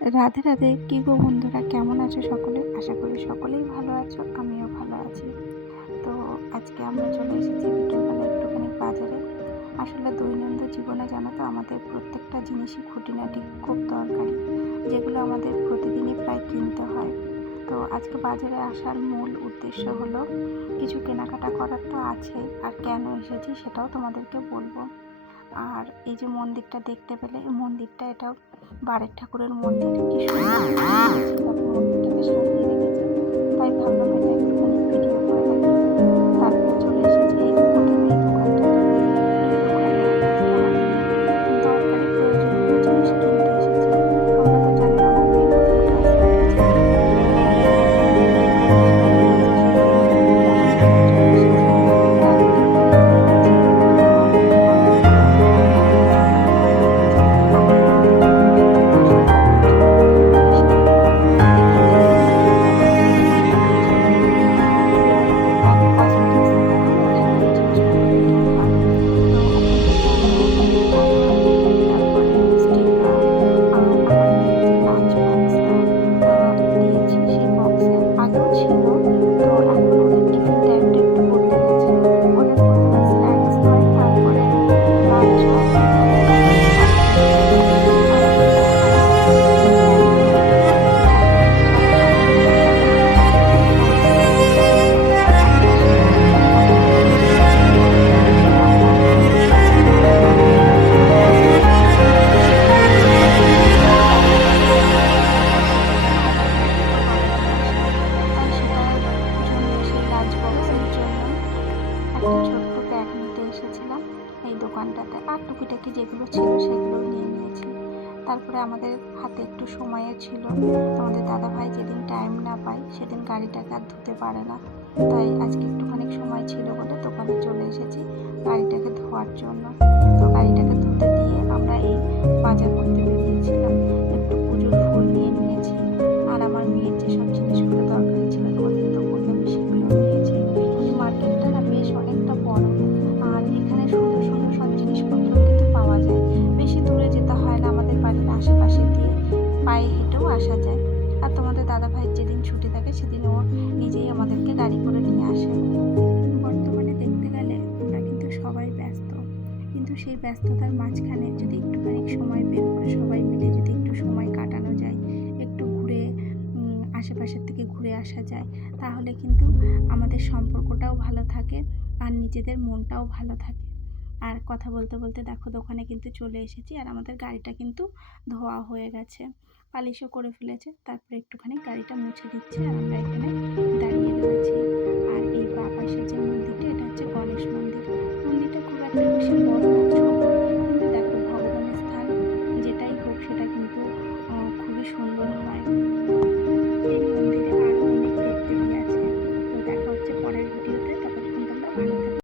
রাধে রাধে। কী গো বন্ধুরা, কেমন আছো সকলে? আশা করি সকলেই ভালো আছো, আমিও ভালো আছি। তো আজকে আমরা চলে এসেছি বিকেলবেলা একটুখানি বাজারে। আসলে দৈনন্দিন জীবনে জানো তো আমাদের প্রত্যেকটা জিনিসই খুঁটিনাটি খুব দরকারি, যেগুলো আমাদের প্রতিদিনই প্রায় কিনতে হয়। তো আজকে বাজারে আসার মূল উদ্দেশ্য হলো কিছু কেনাকাটা করার তো আছেই, আর কেন এসেছি সেটাও তোমাদেরকে বলবো। আর এই যে মন্দিরটা দেখতে পেলে, এই মন্দিরটা এটাও বারের ঠাকুরের মন্দির। কি সুন্দর মন্দিরটাকে সাজিয়ে রেখেছে, তাই ভাবলাম এটা একটুখানি ভিডিও করে রাখি। তারপরে চলে এসেছি এই প্রথমে এই দোকানটাতে। এই দোকানে আজকে আমাদের একটু দরকারি প্রয়োজনীয় জিনিস কিনতে এসেছি। তোমরা তো জানো আমার মেয়ে নতুন ক্লাস করেছে, একটা ছোট্ট ব্যাগ নিতে এসেছিলাম এই দোকানটাতে, আর টুকিটাকি যেগুলো ছিল সেগুলো নিয়ে নিয়েছি। তারপরে আমাদের হাতে একটু সময়ও ছিল। আমাদের দাদাভাই যেদিন টাইম না পায় সেদিন গাড়িটাকে আর ধুতে পারে না, তাই আজকে একটুখানি সময় ছিল বলে দোকানে চলে এসেছি গাড়িটাকে ধোয়ার জন্য। তো গাড়িটাকে ধুতে দিয়ে আমরা এই বাজার করতে বেরিয়েছিলাম। একটু পুজোর ফুল নিয়ে নিয়েছি, আর আমার মেয়ের যেসব জিনিসগুলো দরকারি ছিল তোমাদের তো বললাম, সেগুলো নিয়েছি। এই মার্কেটটা না বেশ অনেকটা বড়, আর এখানে সুন্দর সুন্দর সব জিনিসপত্র কিন্তু পাওয়া যায়। বেশি দূরে যেতে হয় না, আমাদের বাড়ির আশেপাশে দিয়ে পায়ে হেঁটেও আসা যায়। আর তোমাদের দাদাভাইয়ের যেদিন ছুটি থাকে সেদিন ও নিজেই আমাদেরকে গাড়ি করে নিয়ে আসে। বর্তমানে দেখতে গেলে আমরা কিন্তু সবাই ব্যস্ত, কিন্তু সেই ব্যস্ততার মাঝখানে যদি একটুখানি সময় বের করে সবাই মিলে যদি একটু সময় কাটানো যায়, একটু ঘুরে আশেপাশের থেকে ঘুরে আসা যায়, তাহলে কিন্তু আমাদের সম্পর্কটাও ভালো থাকে আর নিজেদের মনটাও ভালো থাকে। আর কথা বলতে বলতে দেখো দোকানে কিন্তু চলে এসেছি, আর আমাদের গাড়িটা কিন্তু ধোয়া হয়ে গেছে, পালিশও করে ফেলেছে। তারপরে একটুখানি গাড়িটা মুছে দিচ্ছে, আর আমরা এখানে দাঁড়িয়ে রয়েছি।